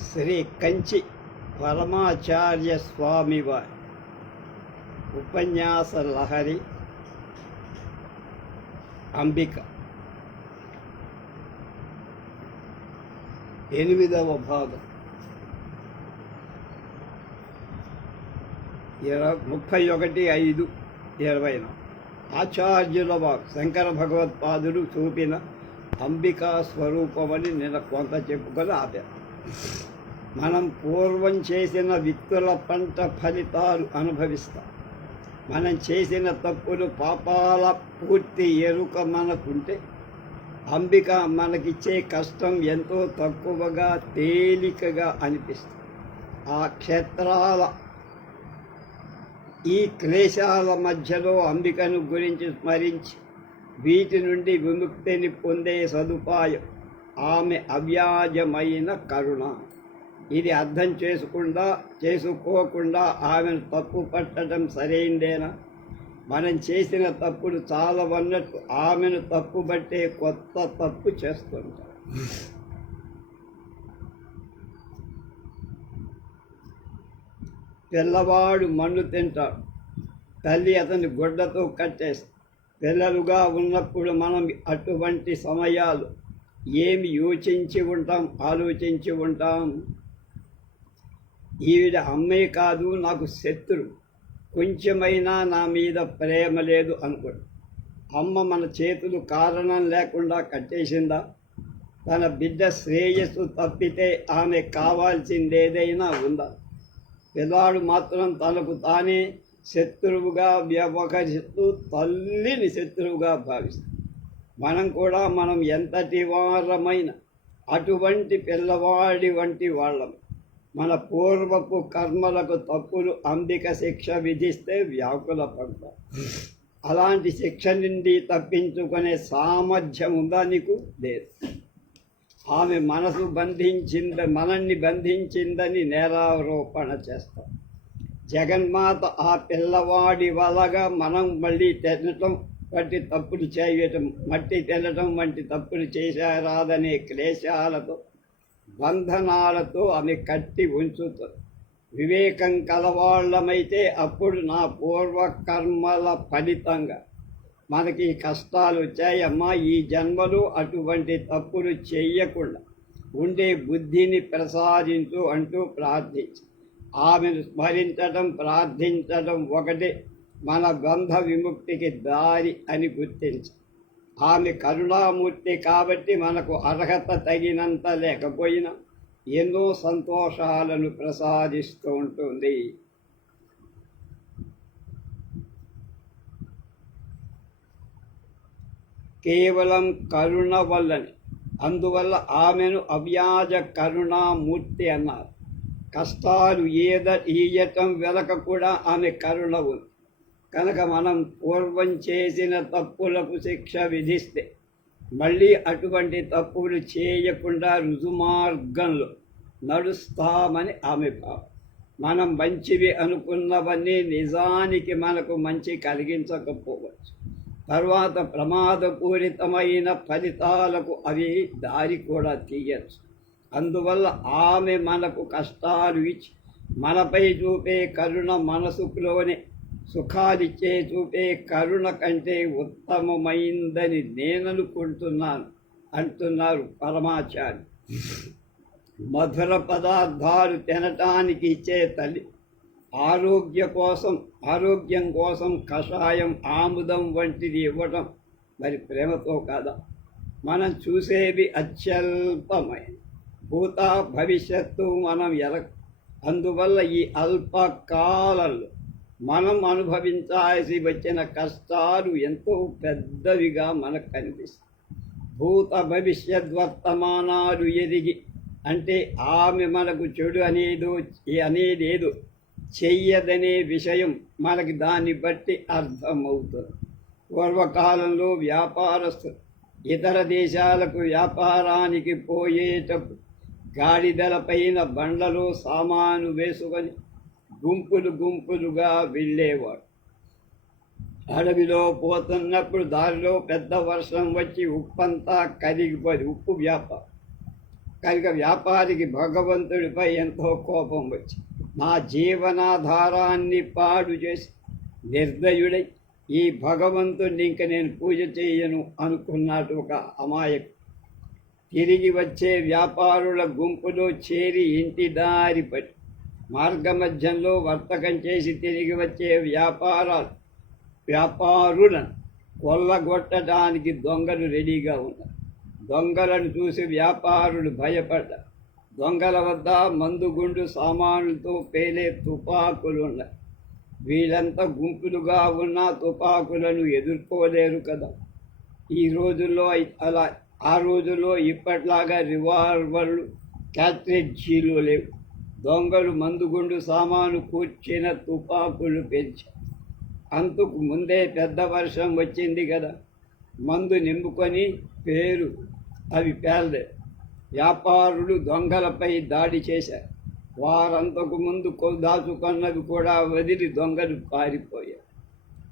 శ్రీ కంచి పరమాచార్య స్వామి వారి ఉపన్యాస లహరి అంబిక. ఎనిమిదవ భాగం. ఇరవై ముప్పై ఒకటి ఐదు ఇరవై ఆచార్యుల వారు శంకర భగవత్పాదులు చూపిన అంబికా స్వరూపమని నిన్న కొంత చెప్పుకొని ఆపాను. మనం పూర్వం చేసిన వ్యక్తుల పంట ఫలితాలు అనుభవిస్తాం. మనం చేసిన తప్పులు పాపాల పూర్తి ఎరుక మనకుంటే అంబిక మనకిచ్చే కష్టం ఎంతో తక్కువగా తేలికగా అనిపిస్తుంది. ఆ క్షేత్రాల ఈ క్లేశాల మధ్యలో అంబికను గురించి స్మరించి వీటి నుండి విముక్తిని పొందే సదుపాయం ఆమె అవ్యాజమైన కరుణ. ఇది అర్థం చేసుకుండా చేసుకోకుండా ఆమెను తప్పు పట్టడం సరైందేనా? మనం చేసిన తప్పులు చాలా వన్నట్టు ఆమెను తప్పు పట్టే కొత్త తప్పు చేస్తుంటాం. పిల్లవాడు మన్ను తింటాడు. తల్లి అతని గుడ్డతో కట్టేసి పిల్లలుగా ఉన్నప్పుడు మనం అటువంటి సమయాలు ఏమి యోచించి ఉంటాం ఆలోచించి ఉంటాం. ఈవిడ అమ్మే కాదు నాకు శత్రు. కొంచెమైనా నా మీద ప్రేమ లేదు అనుకోండి. అమ్మ మన చేతులు కారణం లేకుండా కట్టేసిందా? తన బిడ్డ శ్రేయస్సు తప్పితే ఆమె కావాల్సిందేదైనా ఉందా? పిల్లాడు మాత్రం తనకు తానే శత్రువుగా వ్యవహరిస్తూ తల్లిని శత్రువుగా భావిస్తాడు. మనం కూడా మనం ఎంతటి వారమైన అటువంటి పిల్లవాడి వంటి వాళ్ళం. మన పూర్వపు కర్మలకు తప్పులు అంబిక శిక్ష విధిస్తే వ్యాకుల పడతాం అలాంటి శిక్ష నుండి తప్పించుకునే సామర్థ్యం ఉందా నీకు? లేదు. ఆమె మనసు బంధించింది మనల్ని బంధించిందని నేరారోపణ చేస్తాం. జగన్మాత ఆ పిల్లవాడి వలగా మనం మళ్ళీ తినటం వంటి తప్పులు చేయటం మట్టి తినటం వంటి తప్పులు చేశారాదనే క్లేశాలతో బంధనాలతో ఆమె కట్టి ఉంచుతుంది వివేకం కలవాళ్ళమైతే అప్పుడు నా పూర్వకర్మల ఫలితంగా మనకి కష్టాలు వచ్చాయమ్మా ఈ జన్మలు అటువంటి తప్పులు చేయకుండా ఉండే బుద్ధిని ప్రసాదించు అంటూ ప్రార్థించి ఆమెను స్మరించడం ప్రార్థించడం ఒకటే మన బంధ విముక్తికి దారి అని గుర్తించి. ఆమె కరుణామూర్తి కాబట్టి మనకు అర్హత తగినంత లేకపోయినా ఎన్నో సంతోషాలను ప్రసాదిస్తూ ఉంటుంది. కేవలం కరుణ వల్లని. అందువల్ల ఆమెను అవ్యాజ కరుణామూర్తి అన్నారు. కష్టాలు ఏద ఈయటం వెనక కూడా ఆమె కరుణ ఉంది. కనుక మనం పూర్వం చేసిన తప్పులకు శిక్ష విధిస్తే మళ్ళీ అటువంటి తప్పులు చేయకుండా రుజుమార్గంలో నడుస్తామని ఆమె భావం. మనం మంచివి అనుకున్నవన్నీ నిజానికి మనకు మంచి కలిగించకపోవచ్చు. తర్వాత ప్రమాదపూరితమైన ఫలితాలకు అవి దారి కూడా తీయచ్చు. అందువల్ల ఆమె మనకు కష్టాలు ఇచ్చి మనపై చూపే కరుణ మనసులోనే సుఖాలిచ్చే చూపే కరుణ కంటే ఉత్తమమైందని నేననుకుంటున్నాను అంటున్నారు పరమాచార్య మధుర పదార్థాలు తినటానికి ఇచ్చే తల్లి ఆరోగ్య కోసం ఆరోగ్యం కోసం కషాయం ఆముదం వంటిది ఇవ్వటం మరి ప్రేమతో కాదా? మనం చూసేవి అత్యల్పమైన భూత భవిష్యత్తు మనం ఎర అందువల్ల ఈ అల్పకాలంలో మనం అనుభవించాల్సి వచ్చిన కష్టాలు ఎంతో పెద్దవిగా మనకు కనిపిస్తాయి. భూత భవిష్యత్ వర్తమానాలు ఎరిగి అంటే ఆమె మనకు చెడు అనేదో అనేదేదో చెయ్యదనే విషయం మనకి దాన్ని బట్టి అర్థమవుతుంది. పూర్వకాలంలో వ్యాపారస్తులు ఇతర దేశాలకు వ్యాపారానికి పోయేటప్పుడు గాడిదలపైన బండలో సామాను వేసుకొని గుంపులు గుంపులుగా వెళ్ళేవాడు అడవిలో పోతున్నప్పుడు దారిలో పెద్ద వర్షం వచ్చి ఉప్పంతా కరిగిపోయి ఉప్పు వ్యాపారం. కనుక వ్యాపారికి భగవంతుడిపై ఎంతో కోపం వచ్చి నా జీవనాధారాన్ని పాడు చేసి నిర్దయుడై ఈ భగవంతుడిని ఇంక నేను పూజ చేయను అనుకున్నాడు ఒక అమాయకు తిరిగి వచ్చే వ్యాపారుల గుంపులో చేరి ఇంటి దారి పట్టి మార్గమధ్యంలో వర్తకం చేసి తిరిగి వచ్చే వ్యాపారాలు వ్యాపారులను కొల్లగొట్టడానికి దొంగలు రెడీగా ఉన్నారు. దొంగలను చూసి వ్యాపారులు భయపడ్డారు. దొంగల వద్ద మందుగుండు సామానులతో పేలే తుపాకులు ఉన్నాయి. వీళ్ళంతా గుంపులుగా ఉన్న తుపాకులను ఎదుర్కోలేరు కదా. ఈ రోజుల్లో అలా ఆ రోజుల్లో ఇప్పట్లాగా రివాల్వర్లు క్యాట్రేజీలు లేవు. దొంగలు మందుగుండు సామాను కూర్చిన తుపాకులు పెంచారు అంతకు ముందే పెద్ద వర్షం వచ్చింది కదా. మందు నింపుకొని పేరు అవి పేలలేదు వ్యాపారులు దొంగలపై దాడి చేశారు వారంతకు ముందు కొ- దాచుకున్నవి కూడా వదిలి దొంగలు పారిపోయారు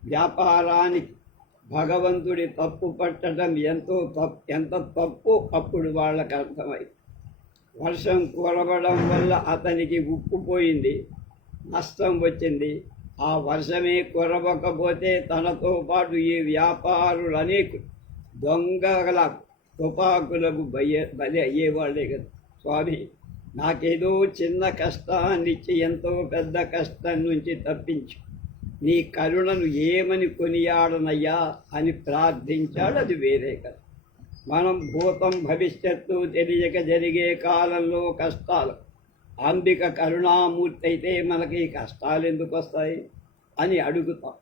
వ్యాపారానికి భగవంతుడి తప్పు పట్టడం ఎంతో తప్పు ఎంత తప్పు అప్పుడు వాళ్ళకు అర్థమైంది వర్షం కురవడం వల్ల అతనికి ఉప్పుపోయింది నష్టం వచ్చింది. ఆ వర్షమే కురవకపోతే తనతో పాటు ఈ వ్యాపారులు అనేక దొంగల తుపాకులకు భయ బలి అయ్యేవాళ్ళే కదా. స్వామి నాకేదో చిన్న కష్టాన్నిచ్చి ఎంతో పెద్ద కష్టం నుంచి తప్పించు. నీ కరుణను ఏమని కొనియాడనయ్యా అని ప్రార్థించాడు అది వేరే కదా. మనం భూతం భవిష్యత్తు తెలియక జరిగే కాలంలో కష్టాలు. అంబిక కరుణామూర్తి అయితే మనకి కష్టాలు ఎందుకు వస్తాయి? అని అడుగుతాం.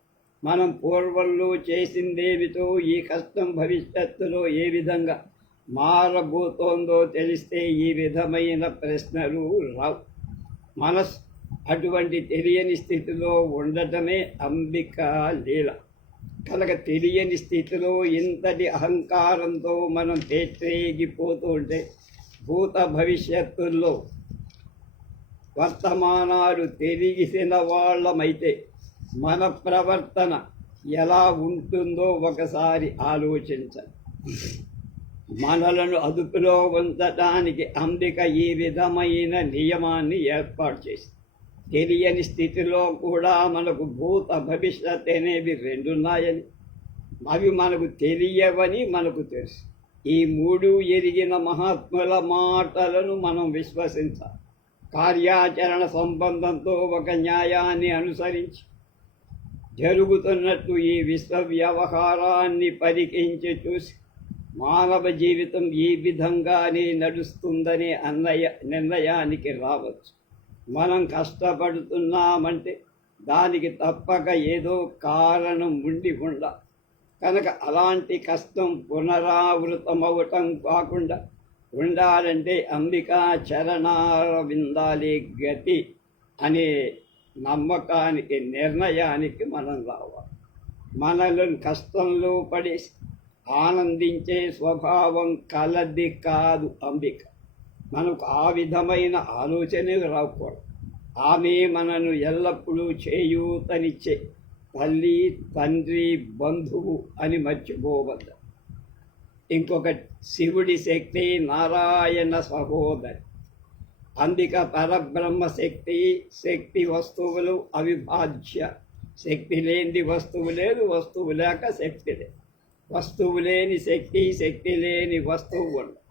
మనం పూర్వంలో చేసిందేమితో ఈ కష్టం భవిష్యత్తులో ఏ విధంగా మారబోతోందో తెలిస్తే ఈ విధమైన ప్రశ్నలు రావు. మనస్ అటువంటి తెలియని స్థితిలో ఉండటమే అంబిక లీల. కనుక తెలియని స్థితిలో ఇంతటి అహంకారంతో మనం తేట్రేగిపోతూ ఉంటే భూత భవిష్యత్తుల్లో వర్తమానాలు తెలిసిన వాళ్ళమైతే మన ప్రవర్తన ఎలా ఉంటుందో ఒకసారి ఆలోచించాలి మనలను అదుపులో ఉంచటానికి అంబిక ఈ విధమైన నియమాన్ని ఏర్పాటు చేసింది. తెలియని స్థితిలో కూడా మనకు భూత భవిష్యత్ అనేవి రెండున్నాయని అవి మనకు తెలియవని మనకు తెలుసు. ఈ మూడు ఎరిగిన మహాత్ముల మాటలను మనం విశ్వసించాలి. కార్యాచరణ సంబంధంతో ఒక న్యాయాన్ని అనుసరించి జరుగుతున్నట్టు ఈ విశ్వ వ్యవహారాన్ని పరికించి చూసి మానవ జీవితం ఈ విధంగానే నడుస్తుందనే అన్నయ నిర్ణయానికి రావచ్చు. మనం కష్టపడుతున్నామంటే దానికి తప్పక ఏదో కారణం ఉండి ఉండాలి కనుక అలాంటి కష్టం పునరావృతమవటం కాకుండా ఉండాలంటే అంబికా చరణార విందాలి గతి అనే నమ్మకానికి నిర్ణయానికి మనం రావాలి. మనలను కష్టంలో పడి ఆనందించే స్వభావం కలది కాదు అంబిక. మనకు ఆ విధమైన ఆలోచనే రాకూడదు. ఆమె మనను ఎల్లప్పుడూ చేయూతనిచ్చే తల్లి తండ్రి బంధువు అని మర్చిపోవద్దు. ఇంకొక శివుడి శక్తి నారాయణ సహోదరి. అందిక పరబ్రహ్మ శక్తి శక్తి వస్తువులు అవిభాజ్య శక్తి లేని వస్తువు లేదు వస్తువు లేక శక్తి లేదు. వస్తువు లేని శక్తి శక్తి లేని వస్తువు ఉండదు.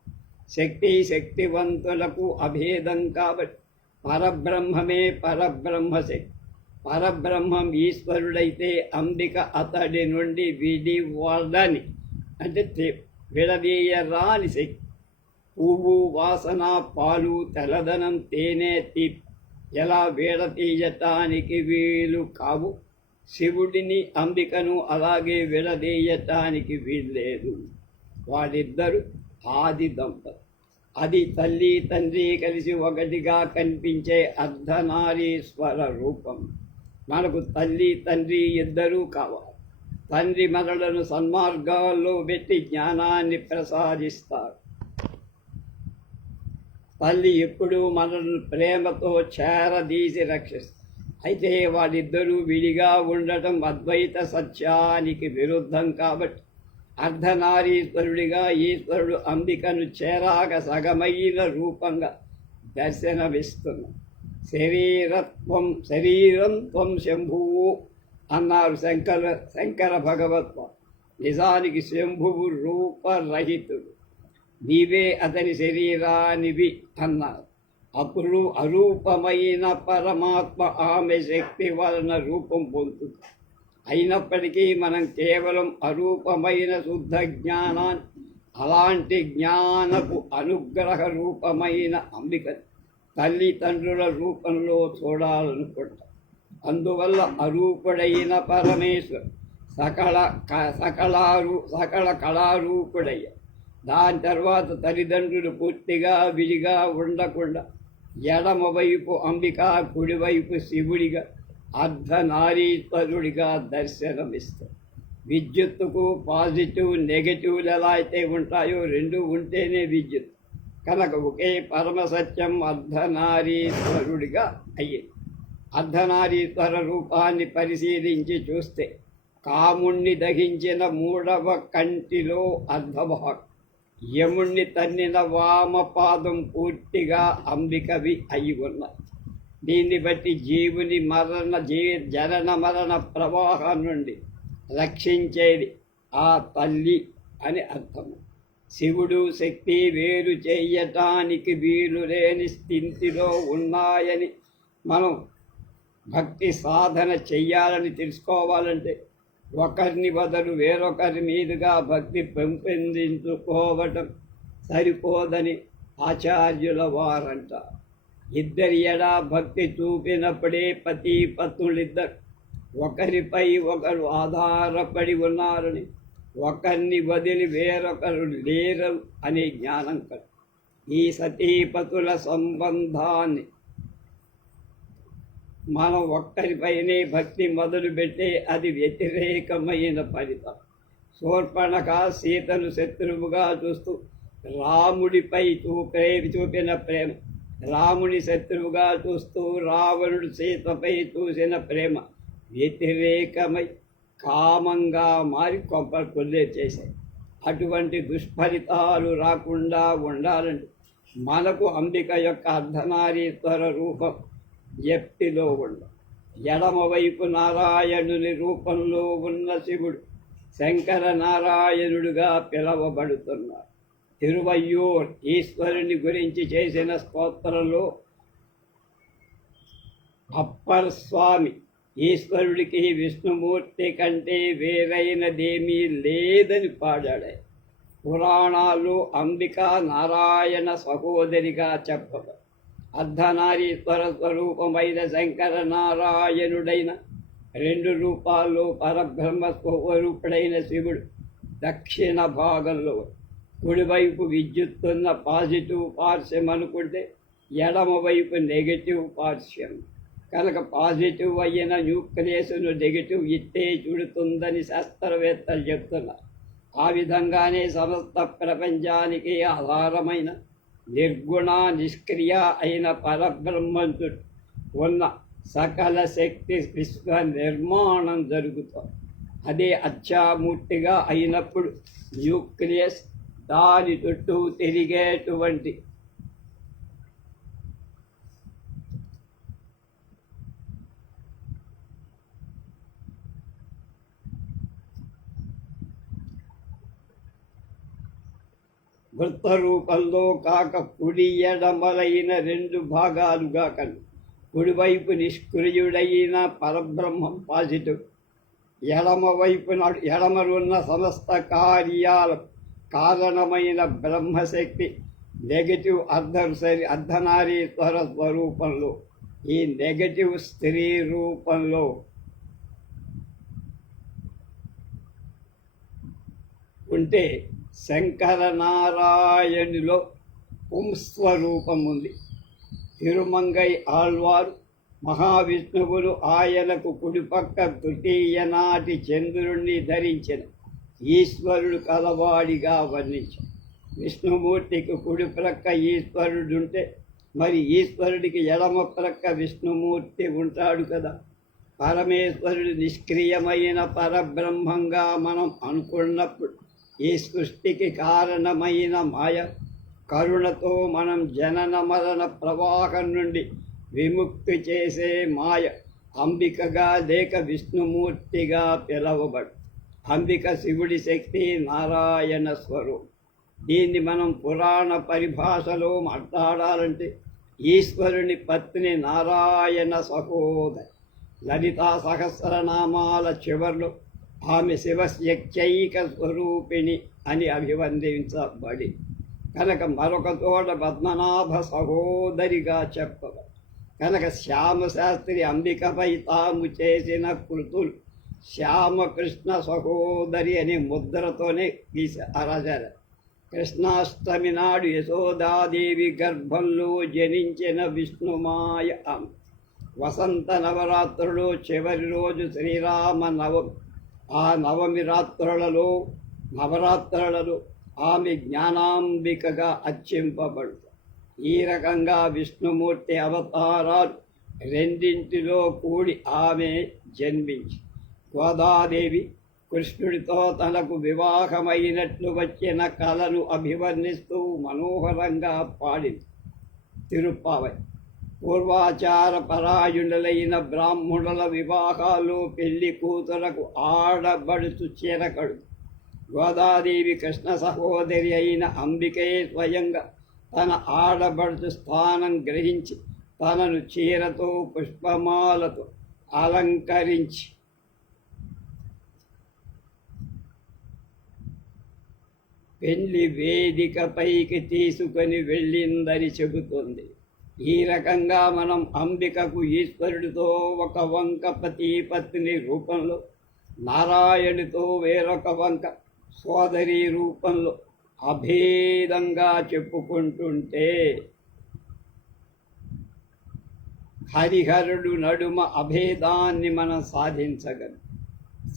శక్తి శక్తివంతులకు అభేదం కాబట్టి పరబ్రహ్మమే పరబ్రహ్మ శక్తి పరబ్రహ్మం ఈశ్వరుడైతే అంబిక అతడి నుండి విడివడని. అంటే విడదీయరాని శక్తి. పువ్వు వాసన పాలు తెల్లదనం తేనె తీపి. ఎలా విడదీయటానికి వీలు కావు. శివుడిని అంబికను అలాగే విడదీయటానికి వీల్లేదు. వాళ్ళిద్దరు ఆది దంపతి అది తల్లి తండ్రి కలిసి ఒకటిగా కనిపించే అర్ధనారీశ్వర రూపం. మనకు తల్లి తండ్రి ఇద్దరూ కావాలి. తండ్రి మనలను సన్మార్గాల్లో పెట్టి జ్ఞానాన్ని ప్రసాదిస్తారు. తల్లి ఎప్పుడూ మనల్ని ప్రేమతో చేరదీసి రక్షిస్తారు అయితే వాళ్ళిద్దరూ విడిగా ఉండటం అద్వైత సత్యానికి విరుద్ధం కాబట్టి అర్ధనారీశ్వరుడిగా ఈశ్వరుడు అంబికను చేరాక సగమైన రూపంగా దర్శనమిస్తున్న. శరీరత్వం శరీరం త్వం శంభువు అన్నారు శంకర శంకర భగవత్వ నిజానికి శంభువు రూపరహితుడు. నీవే అతని శరీరానివి అన్నారు. అప్పుడు అరూపమైన పరమాత్మ ఆమె శక్తి వలన రూపం పొందుతుంది. అయినప్పటికీ మనం కేవలం అరూపమైన శుద్ధ జ్ఞానాన్ని అలాంటి జ్ఞానపు అనుగ్రహ రూపమైన అంబిక తల్లిదండ్రుల రూపంలో చూడాలనుకుంటాం. అందువల్ల అరూపుడైన పరమేశ్వర్ సకల క- సకలారు సకల కళారూపుడయ్య. దాని తర్వాత తల్లిదండ్రులు పూర్తిగా విడిగా ఉండకుండా ఎడమవైపు అంబిక కుడివైపు శివుడిగా అర్ధనారీశ్వరుడిగా దర్శనమిస్తాడు విద్యుత్తుకు పాజిటివ్ నెగటివ్లు ఎలా అయితే ఉంటాయో రెండు ఉంటేనే విద్యుత్. కనుక ఒకే పరమసత్యం అర్ధనారీశ్వరుడిగా అయ్యింది అర్ధనారీశ్వర రూపాన్ని పరిశీలించి చూస్తే కాముణ్ణి దహించిన మూడవ కంటిలో అర్ధభాగం యముణ్ణి తన్నిన వామపాదం పూర్తిగా అంబికవి అయి ఉన్నాయి దీన్ని బట్టి జీవుని మరణ జీ జనన మరణ ప్రవాహం నుండి రక్షించేది ఆ తల్లి అని అర్థం శివుడు శక్తి వేరు చేయటానికి వీలు లేని స్థితిలో ఉన్నాయని మనం భక్తి సాధన చెయ్యాలని తెలుసుకోవాలంటే ఒకరిని బదులు వేరొకరి మీదుగా భక్తి పెంపొందించుకోవటం సరిపోదని ఆచార్యుల వారంట. ఇద్దరి ఎడా భక్తి చూపినప్పుడే పతి పత్నులిద్దరు. ఒకరిపై ఒకరు ఆధారపడి ఉన్నారని ఒకరిని వదిలి వేరొకరు లేరు అనే జ్ఞానం కలు ఈ సతీపతుల సంబంధాన్ని మనం ఒక్కరిపైనే భక్తి మొదలుపెట్టే అది వ్యతిరేకమైన ఫలితం. శూర్పణక సీతను శత్రువుగా చూస్తూ రాముడిపై చూపే చూపిన ప్రేమ. రాముని శత్రువుగా చూస్తూ రావణుడు సీతపై చూసిన ప్రేమ వ్యతిరేకమై కామంగా మారి కొబ్బరి కొల్లే చేశాయి. అటువంటి దుష్ఫలితాలు రాకుండా ఉండాలంటే మనకు అంబిక యొక్క అర్ధనారీశ్వర రూపం ఎప్తిలో ఉండ ఎడమవైపు నారాయణుని రూపంలో ఉన్న శివుడు శంకర నారాయణుడుగా పిలవబడుతున్నారు. తిరువయ్యూర్ ఈశ్వరుని గురించి చేసిన స్తోత్రంలో అప్పర్ స్వామి ఈశ్వరుడికి విష్ణుమూర్తి కంటే వేరైనదేమీ లేదని పాడాడు. పురాణాలు అంబికా నారాయణ సహోదరిగా చెప్పబడు అర్ధనారీశ్వర స్వరూపమైన శంకర నారాయణుడైన రెండు రూపాల్లో పరబ్రహ్మ స్వరూపుడైన శివుడు దక్షిణ భాగంలో కుడివైపు విద్యుత్తున్న పాజిటివ్ పార్శ్వం అనుకుంటే ఎడమ వైపు నెగటివ్ పార్శ్వం. కనుక పాజిటివ్ అయిన న్యూక్లియస్ను నెగటివ్ ఇట్టే చుడుతుందని శాస్త్రవేత్తలు చెప్తున్నారు. ఆ విధంగానే సమస్త ప్రపంచానికి ఆధారమైన నిర్గుణ నిష్క్రియ అయిన పరబ్రహ్మంతుడు ఉన్న సకల శక్తి విశ్వ నిర్మాణం జరుగుతుంది. అదే అచ్చామూర్తిగా అయినప్పుడు న్యూక్లియస్ దాని చుట్టూ తిరిగేటువంటి వృత్త రూపంలో కాక కుడి ఎడమలైన రెండు భాగాలుగా కను కుడివైపు నిష్క్రియుడైన పరబ్రహ్మం పాజిటివ్ ఎడమవైపున ఎడమరున్న సమస్త కార్యాల కారణమైన బ్రహ్మశక్తి నెగటివ్ అర్ధ అర్ధనారీశ్వర స్వరూపంలో ఈ నెగటివ్ స్త్రీ రూపంలో. ఉంటే శంకరనారాయణులో పుంస్వరూపం ఉంది. తిరుమంగై ఆళ్వారు మహావిష్ణువులు ఆయనకు కుడిపక్క తృతీయ నాటి చంద్రుణ్ణి ధరించిన. ఈశ్వరుడు కలవాడిగా వర్ణించాడు విష్ణుమూర్తికి కుడి ప్రక్క ఈశ్వరుడుంటే మరి ఈశ్వరుడికి ఎడమ ప్రక్క విష్ణుమూర్తి ఉంటాడు కదా. పరమేశ్వరుడు నిష్క్రియమైన పరబ్రహ్మంగా మనం అనుకున్నప్పుడు ఈ సృష్టికి కారణమైన మాయ కరుణతో మనం జనన మరణ ప్రవాహం నుండి విముక్తి చేసే మాయ అంబికగా లేక విష్ణుమూర్తిగా పిలవబడు. అంబిక శివుడి శక్తి నారాయణ స్వరూపం. దీన్ని మనం పురాణ పరిభాషలో మాట్లాడాలంటే ఈశ్వరుని పత్ని నారాయణ సహోదరి లలితా సహస్రనామాల చివర్లో ఆమె శివశక్త్యైక స్వరూపిణి అని అభివందించబడి కనుక మరొక తోట పద్మనాభ సహోదరిగా చెప్పవ కనుక శ్యామశాస్త్రి అంబికపై తాము చేసిన కృతులు శ్యామకృష్ణ సహోదరి అనే ముద్రతోనే గీసా రాశారు. కృష్ణాష్టమి నాడు యశోదాదేవి గర్భంలో జనించిన విష్ణుమాయ వసంత నవరాత్రులు చివరి రోజు శ్రీరామ నవ ఆ నవమి రాత్రులలో నవరాత్రులలో ఆమె జ్ఞానాంబికగా అర్చింపబడుతుంది. ఈ రకంగా విష్ణుమూర్తి అవతారాలు రెండింటిలో కూడి ఆమె జన్మించింది. గోదాదేవి కృష్ణుడితో తనకు వివాహమైనట్లు వచ్చిన కళను అభివర్ణిస్తూ మనోహరంగా పాడింది. తిరుప్పావై పూర్వాచార పరాయుణులైన బ్రాహ్మణుల వివాహాలు పెళ్ళి కూతురకు ఆడబడుచు చీరకడు. గోదాదేవి కృష్ణ సహోదరి అయిన అంబికే స్వయంగా తన ఆడబడుచు స్థానం గ్రహించి తనను చీరతో పుష్పమాలతో అలంకరించి పెళ్ళి వేదికపైకి తీసుకొని వెళ్ళిందని చెబుతుంది. ఈ రకంగా మనం అంబికకు ఈశ్వరుడితో ఒక వంక పతిపత్ని రూపంలో నారాయణుడితో వేరొక వంక సోదరి రూపంలో అభేదంగా చెప్పుకుంటుంటే హరిహరుడు నడుమ అభేదాన్ని మనం సాధించగలం.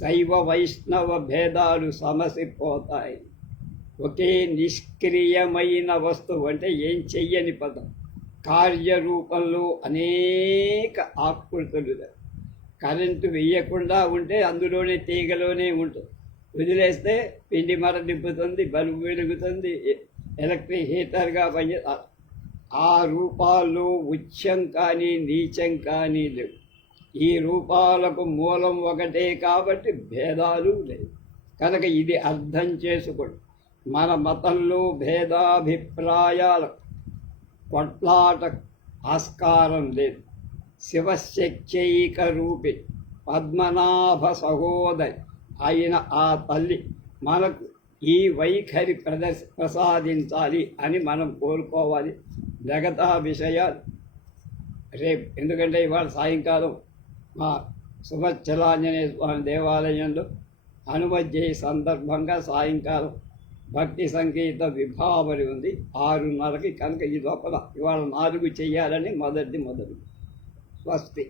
శైవ వైష్ణవ భేదాలు సమసిపోతాయి. ఒకే నిష్క్రియమైన వస్తువు అంటే ఏం చెయ్యని పదం. కార్యరూపంలో అనేక ఆకృతులు. కరెంటు వేయకుండా ఉంటే అందులోనే తీగలోనే ఉంటుంది. వదిలేస్తే పిండి మర దింపుతుంది బల్బు వెలుగుతుంది ఎలక్ట్రిక్ హీటర్గా పని ఆ రూపాల్లో ఉచ్చం కానీ నీచం కానీ లేవు. ఈ రూపాలకు మూలం ఒకటే కాబట్టి భేదాలు లేవు. కనుక ఇది అర్థం చేసుకోండి. మన మతంలో భేదాభిప్రాయాల కొట్లాట ఆస్కారం లేదు. శివశక్త్యైక రూపి పద్మనాభ సహోదరి అయిన ఆ తల్లి మనకు ఈ వైఖరి ప్రదర్శ ప్రసాదించాలి అని మనం కోరుకోవాలి. మిగతా విషయాలు రేపు ఎందుకంటే ఇవాళ సాయంకాలం మా సుభచ్చలాంజనేయ స్వామి దేవాలయంలో హనుమజ్జయ సందర్భంగా సాయంకాలం భక్తి సంగీత విభావరి ఉంది. ఆరున్నరకి కనుక ఈ లోపల ఇవాళ నాలుగు చేయాలని మొదటిది మొదలు స్వస్తి.